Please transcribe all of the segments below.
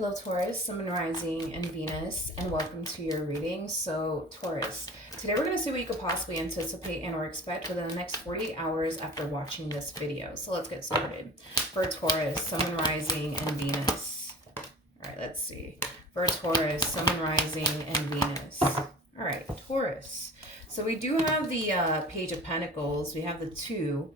Hello, Taurus, Sun, Rising, and Venus, and welcome to your reading. So, Taurus, today we're going to see what you could possibly anticipate and or expect within the next 48 hours after watching this video. So let's get started. For Taurus, Sun, Rising, and Venus. All right, let's see. For Taurus, Sun, Rising, and Venus. All right, Taurus. So we do have the Page of Pentacles. We have the Two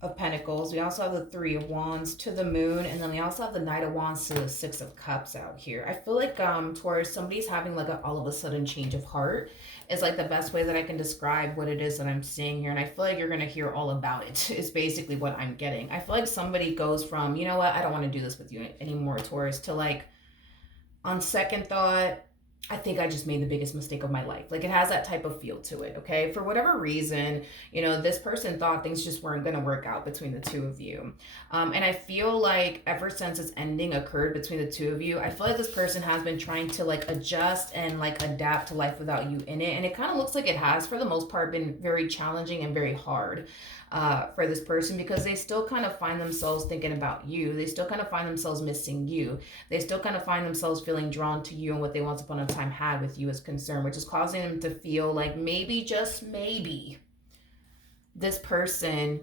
of Pentacles. We also have the Three of Wands to the Moon, and then we also have the Knight of Wands to the Six of Cups out here. I feel like Taurus, somebody's having like a all of a sudden change of heart is like the best way that I can describe what it is that I'm seeing here, and I feel like you're gonna hear all about it is basically what I'm getting. I feel like somebody goes from, you know what, I don't want to do this with you anymore, Taurus, to like, on second thought, I think I just made the biggest mistake of my life. Like, it has that type of feel to it, okay? For whatever reason, you know, this person thought things just weren't going to work out between the two of you. And I feel like ever since this ending occurred between the two of you, I feel like this person has been trying to like adjust and like adapt to life without you in it. And it kind of looks like it has, for the most part, been very challenging and very hard for this person, because they still kind of find themselves thinking about you. They still kind of find themselves missing you. They still kind of find themselves feeling drawn to you and what they once upon a time had with you is concerned, which is causing them to feel like maybe, just maybe, this person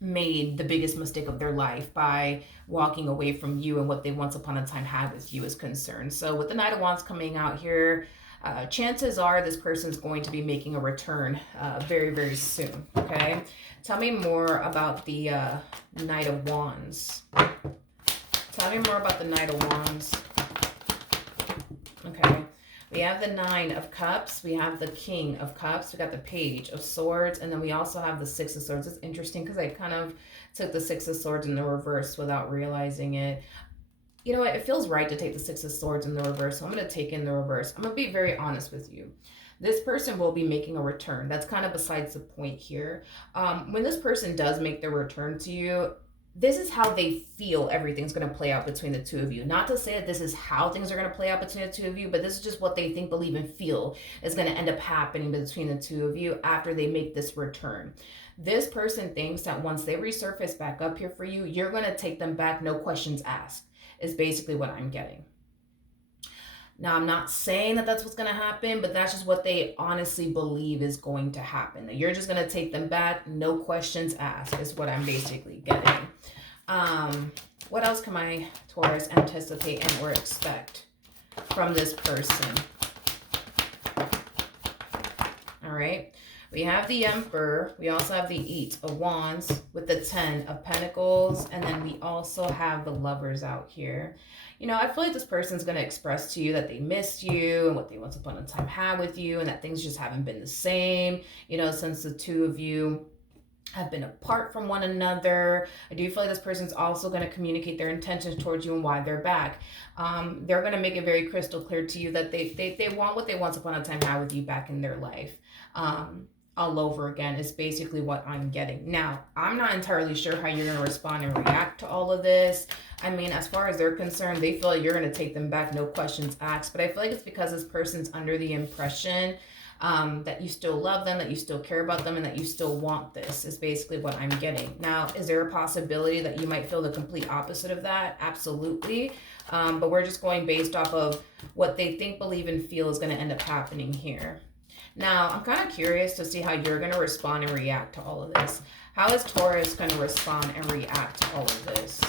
made the biggest mistake of their life by walking away from you and what they once upon a time had with you is concerned. So with the Knight of Wands coming out here, chances are this person's going to be making a return very, very soon, okay? Tell me more about the Knight of Wands. Tell me more about the Knight of Wands. Okay. We have the Nine of Cups. We have the King of Cups. We got the Page of Swords. And then we also have the Six of Swords. It's interesting because I kind of took the Six of Swords in the reverse without realizing it. You know what? It feels right to take the Six of Swords in the reverse. So I'm going to take in the reverse. I'm going to be very honest with you. This person will be making a return. That's kind of besides the point here. When this person does make their return to you, this is how they feel everything's going to play out between the two of you. Not to say that this is how things are going to play out between the two of you, but this is just what they think, believe, and feel is going to end up happening between the two of you after they make this return. This person thinks that once they resurface back up here for you, you're going to take them back, no questions asked, is basically what I'm getting. Now, I'm not saying that that's what's going to happen, but that's just what they honestly believe is going to happen. That you're just going to take them back, no questions asked, is what I'm basically getting. What else can my Taurus anticipate and or expect from this person? All right. We have the Emperor. We also have the Eight of Wands with the Ten of Pentacles. And then we also have the Lovers out here. You know, I feel like this person's going to express to you that they missed you and what they once upon a time had with you, and that things just haven't been the same, you know, since the two of you have been apart from one another. I do feel like this person's also going to communicate their intentions towards you and why they're back. They're going to make it very crystal clear to you that they want what they once upon a time had with you back in their life. All over again is basically what I'm getting. Now, I'm not entirely sure how you're going to respond and react to all of this. I mean, as far as they're concerned, they feel like you're going to take them back, no questions asked. But I feel like it's because this person's under the impression that you still love them, that you still care about them, and that you still want this is basically what I'm getting. Now, is there a possibility that you might feel the complete opposite of that? Absolutely. But we're just going based off of what they think, believe, and feel is going to end up happening here. Now, I'm kind of curious to see how you're going to respond and react to all of this. How is Taurus going to respond and react to all of this?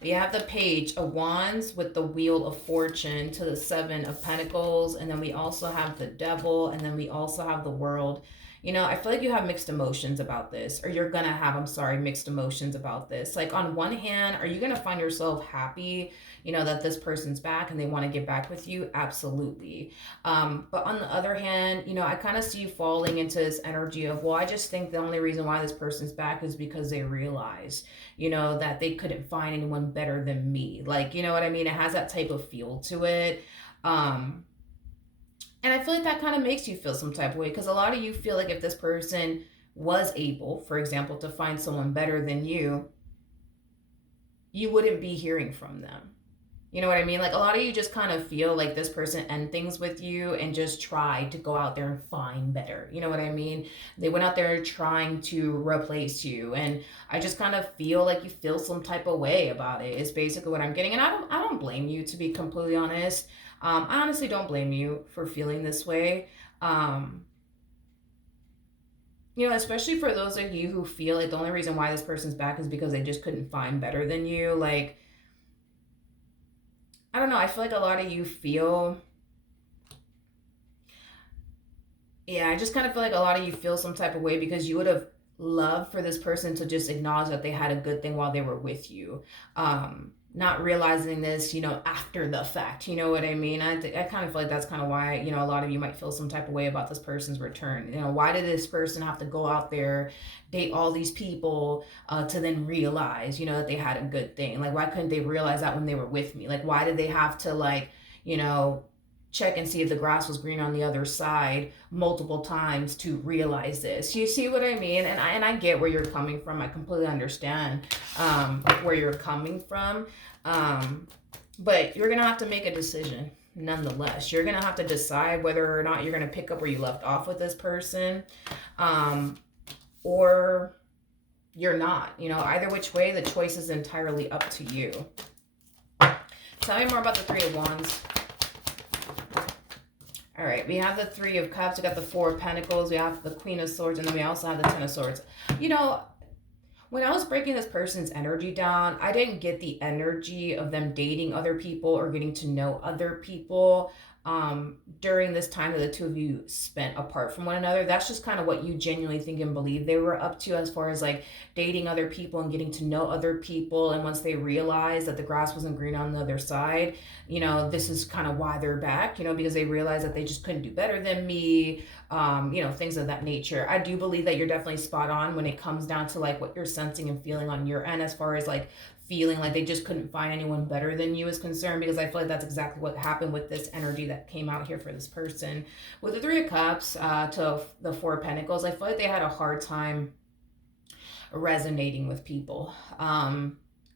We have the Page of Wands with the Wheel of Fortune to the Seven of Pentacles. And then we also have the Devil. And then we also have the World. You know, I feel like you have mixed emotions about this. Or you're going to have, mixed emotions about this. Like, on one hand, are you going to find yourself happy, you know, that this person's back and they want to get back with you? Absolutely. But on the other hand, you know, I kind of see you falling into this energy of, well, I just think the only reason why this person's back is because they realize, you know, that they couldn't find anyone better than me. Like, you know what I mean? It has that type of feel to it. And I feel like that kind of makes you feel some type of way, because a lot of you feel like if this person was able, for example, to find someone better than you, you wouldn't be hearing from them. You know what I mean? Like a lot of you just kind of feel like this person end things with you and just try to go out there and find better. You know what I mean? They went out there trying to replace you, and I just kind of feel like you feel some type of way about it. Is basically what I'm getting, and I don't blame you, to be completely honest. I honestly don't blame you for feeling this way. Um, especially for those of you who feel like the only reason why this person's back is because they just couldn't find better than you. Like, I don't know. I feel like a lot of you feel, yeah, I just kind of feel like a lot of you feel some type of way because you would have loved for this person to just acknowledge that they had a good thing while they were with you. Not realizing this, after the fact, you know what I mean? I kind of feel like that's kind of why, a lot of you might feel some type of way about this person's return. Why did this person have to go out there, date all these people, to then realize, that they had a good thing? Like, why couldn't they realize that when they were with me? Like, why did they have to, like, you know, check and see if the grass was green on the other side multiple times to realize this? You see what I mean? And I get where you're coming from. I completely understand where you're coming from. But you're gonna have to make a decision nonetheless. You're gonna have to decide whether or not you're gonna pick up where you left off with this person, or you're not. Either which way, the choice is entirely up to you. Tell me more about the Three of Wands. All right, we have the Three of Cups, we got the Four of Pentacles, we have the Queen of Swords, and then we also have the Ten of Swords. When I was breaking this person's energy down, I didn't get the energy of them dating other people or getting to know other people during this time that the two of you spent apart from one another. That's just kind of what you genuinely think and believe they were up to, as far as like dating other people and getting to know other people. And once they realized that the grass wasn't green on the other side, this is kind of why they're back, because they realized that they just couldn't do better than me, things of that nature. I do believe that you're definitely spot on when it comes down to like what you're sensing and feeling on your end, as far as like feeling like they just couldn't find anyone better than you is concerned, because I feel like that's exactly what happened with this energy that came out here for this person. With the Three of Cups to the Four of Pentacles, I feel like they had a hard time resonating with people.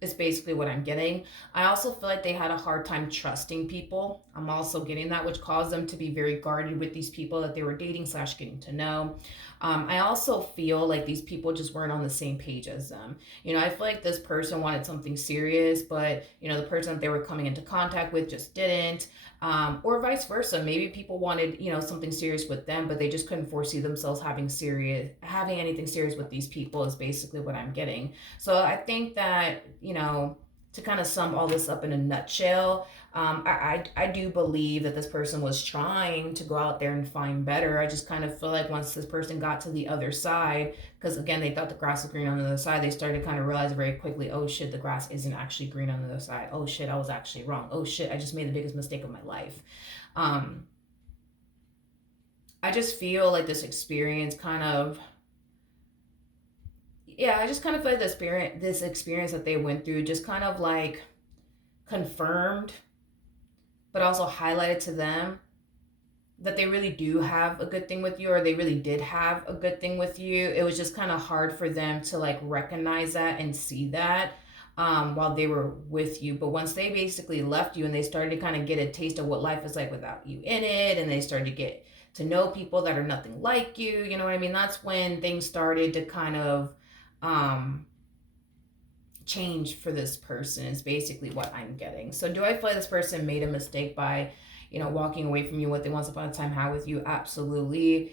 Is basically what I'm getting. I also feel like they had a hard time trusting people. I'm also getting that, which caused them to be very guarded with these people that they were dating / getting to know. I also feel like these people just weren't on the same page as them. I feel like this person wanted something serious, but, the person that they were coming into contact with just didn't. Or vice versa. Maybe people wanted, something serious with them, but they just couldn't foresee themselves having anything serious with these people, is basically what I'm getting. So I think that, to kind of sum all this up in a nutshell, I do believe that this person was trying to go out there and find better. I just kind of feel like once this person got to the other side, because again, they thought the grass was green on the other side, they started to kind of realize very quickly, oh shit, the grass isn't actually green on the other side. Oh shit, I was actually wrong. Oh shit, I just made the biggest mistake of my life. I just feel like this experience I just kind of feel like this experience that they went through just kind of like confirmed, but also highlighted to them that they really do have a good thing with you, or they really did have a good thing with you. It was just kind of hard for them to like recognize that and see that while they were with you. But once they basically left you and they started to kind of get a taste of what life is like without you in it, and they started to get to know people that are nothing like you, you know what I mean? That's when things started to kind of change for this person, is basically what I'm getting. So do I feel like this person made a mistake by, walking away from you, what they once upon a time had with you? Absolutely.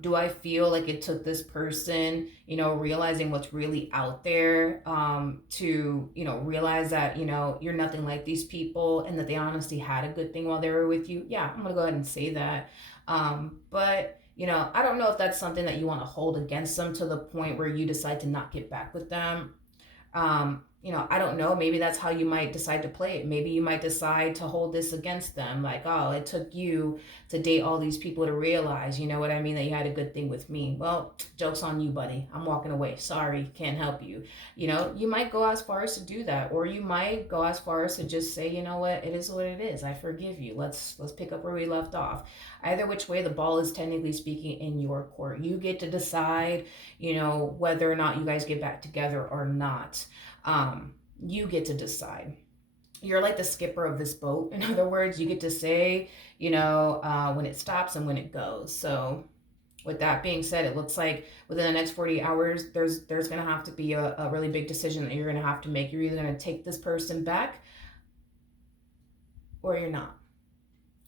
Do I feel like it took this person, realizing what's really out there, to, realize that, you're nothing like these people, and that they honestly had a good thing while they were with you? Yeah, I'm going to go ahead and say that. But I don't know if that's something that you want to hold against them to the point where you decide to not get back with them. I don't know. Maybe that's how you might decide to play it. Maybe you might decide to hold this against them. Like, oh, it took you to date all these people to realize, you know what I mean, that you had a good thing with me. Well, joke's on you, buddy. I'm walking away. Sorry, can't help you. You might go as far as to do that, or you might go as far as to just say, you know what, it is what it is. I forgive you. Let's pick up where we left off. Either which way, the ball is technically speaking in your court. You get to decide, whether or not you guys get back together or not. You get to decide. you're like the skipper of this boat. In other words, you get to say, when it stops and when it goes. So with that being said, it looks like within the next 40 hours, there's going to have to be a really big decision that you're going to have to make. You're either going to take this person back or you're not.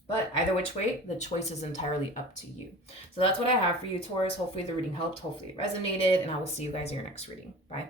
But either which way, the choice is entirely up to you. So that's what I have for you, Taurus. Hopefully the reading helped. Hopefully it resonated. And I will see you guys in your next reading. Bye.